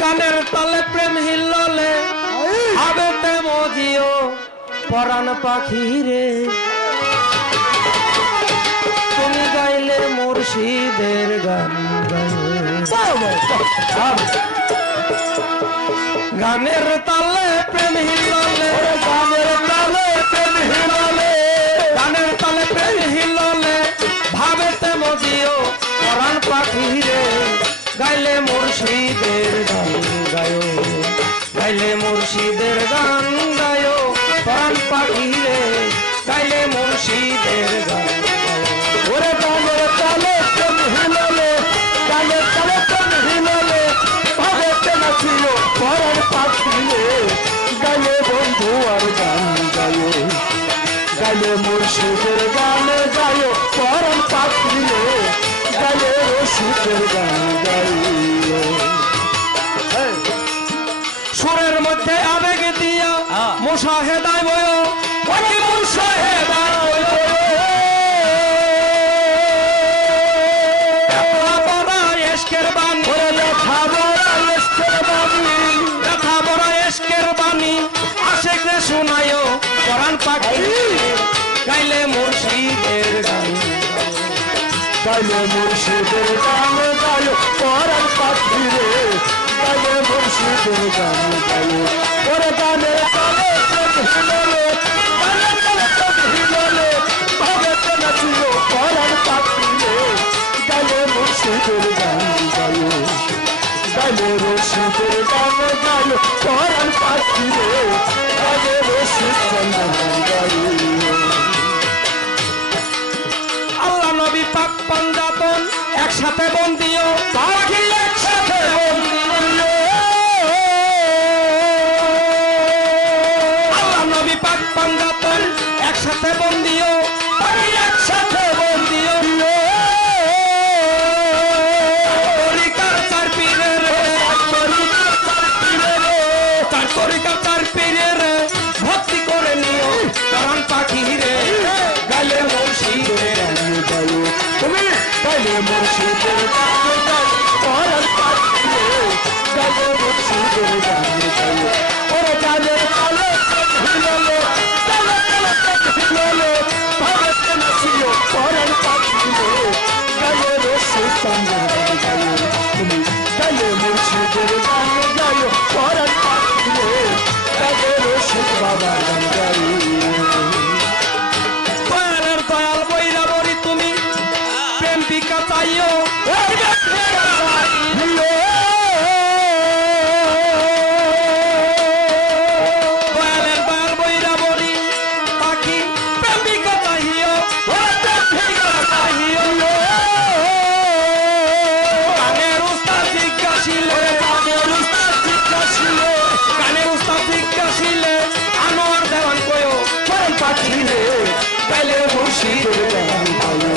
গানের তালে প্রেম হিল্লোলে আবেতে মজিও পরাণ পাখি রে তুমি গাইলে মুর্শিদের গান গানের তালে প্রেম হিল্লোলে গানের তালে প্রেম হিল্লোলে গানের তালে প্রেম হিল্লোলে ভাবেতে মজিও পরাণ পাখি রে গাইলে মুর্শিদের গান গায়ো গাইলে মুর্শিদের গান গায়ো পরাণ পাখি রে গাইলে মুর্শিদের গান ওরে গানের তালে প্রেম হিলোলে গানের তালে প্রেম হিলোলে ভাবেতে নাচিল পরাণ পাখি রে গাইলে বন্ধু আর গান গায়ো গাইলে মুর্শিদের গান গায়ো পরাণ পাখি রে গাইলে রশিদের গান গাইও সুরের মধ্যে আবেগ দিয়া মুশাহেদায় বয়ো ওই মুশাহেদায় বয়ো ব্যথা বড়া ইশকের বাণী ব্যথা বড়া ইশকের বাণী ব্যথা বড়া ইশকের বাণী আশিকরে শোনায়ো পরাণ পাখি গাইলে মুর্শিদের গান গাইলে মুর্শিদের গান গায়ো পরাণ পাখি রে গাইলে মুর্শিদের গান গায়ো ওরে গানের তালে প্রেম হিলোলে গানের তালে প্রেম হিলোলে ভাবেতে নাচিও পরাণ পাখি রে গাইলে মুর্শিদের গান গায়ো গাইলে মুর্শিদের গান গায়ো পরাণ পাখি রে গাইলে মুর্শিদের গান গায়ো নবী পাক পঞ্জাতন একসাথে বন্দিও পাখি একসাথে বন্দিও আল্লাহ নবী পাক পঞ্জাতন একসাথে বন্দিও পাখি একসাথে বন্দিও তরিকার চার পীরের তার তরিকার চার পীরের ভক্তি করে নিও পরাণ পাখি রে গাইলে মুর্শিদের তুমি গাইলে মুর্শিদের গান গাইলে পরাণ পাখি রে গাইলে মুর্শিদের গান গাইলে ওরে গানের তালে হিলোলে তালে তালে হিলোলে ভাবেতে নাচিও পরাণ পাখি রে গাইলে রশিদের গান গাইলে তুমি গাইলে মুর্শিদের গান গাইলে পরাণ পাখি রে গাইলে রশিদ বাবার গান গাইলে প্রেমিকা চাইও দয়ালের দয়াল বইরা বলি পাখি প্রেমিকা চাইও প্রেমিকা চাইও গানের উস্তাদ জিজ্ঞাসিলে গানের উস্তাদ জিজ্ঞাসিলে গানের উস্তাদ জিজ্ঞাসিলে আনোয়ার দেওয়ান কয়ো পরাণ পাখি রে গাইলে মুর্শিদের গান গাইও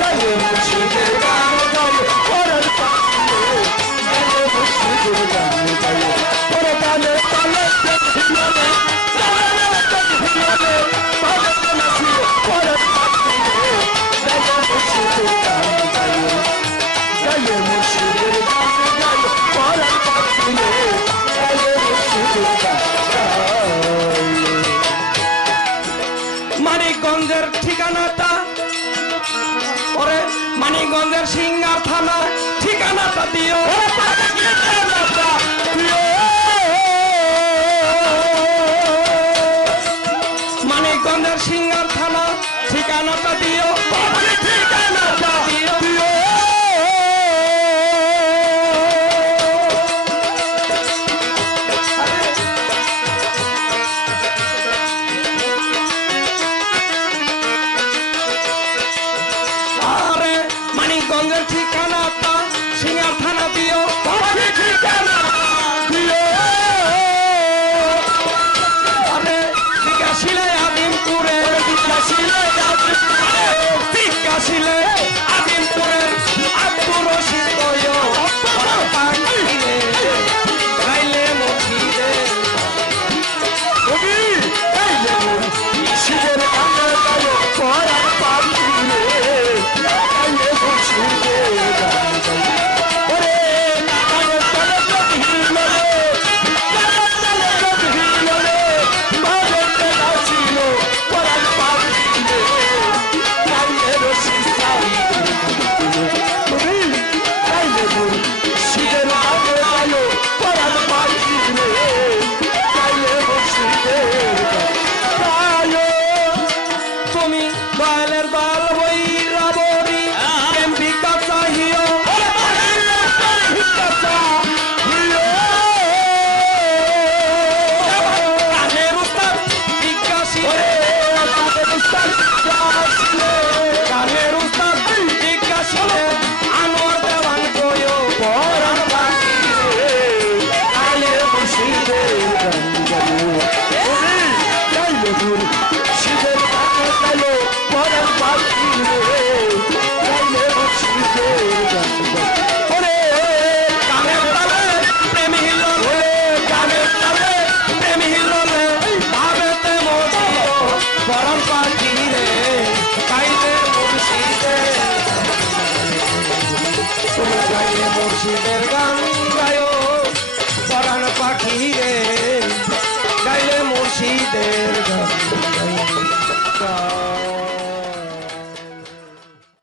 গাইলে মুর্শিদের গান গাইও পরাণ পাখি রে গাইলে মুর্শিদের গান গাইও ওরে গানের তালে প্রেম হিলোলে গানের তালে প্রেম হিলোলে ভাবেতে নাচিও পরাণ পাখি রে গাইলে মুর্শিদের গান গাইও গাইলে মুর্শিদের গান গাইও পরাণ পাখি রে গাইলে মুর্শিদের গান গাইও মানিকগঞ্জের ঠিকানাটা ওরে মানিকগঞ্জের সিঙ্গার থানা ঠিকানাটা দিও মানিকগঞ্জের সিঙ্গার থানা ঠিকানাটা দিও ঠিকানাটা দিও মানিকগঞ্জের ঠিকানাটা সিঙ্গার থানা দিও ঠিকানা দিও আরে জিজ্ঞাসিলে আদিমপুরে জিজ্ঞাসিলে আদিমপুরের তুমি দয়ালের দয়াল বইরা বরি প্রেম ভিক্ষা চাহিও ভিক্ষা চাহিও গানের উস্তাদ ভিক্ষা শিলে গানের উস্তাদ গানের উস্তাদ ভিক্ষা শিলে আনোয়ার দেওয়ান কইও পরাণ পাখি রে গাইলে মুর্শিদে গান গাইলো গাইলে মুর্শিদে গান গাইলো পরাণ পাখি রে গাইলে মুর্শিদে গান গাইলো ওরে গানের তালে প্রেম হিললে গানের তালে প্রেম হিললে ভাবেতে মজিও পরাণ পাখি রে গাইলে মুর্শিদে তুমি গাইলে মুর্শিদের গান গায়ো পরাণ পাখি রে গাইলে মুর্শিদের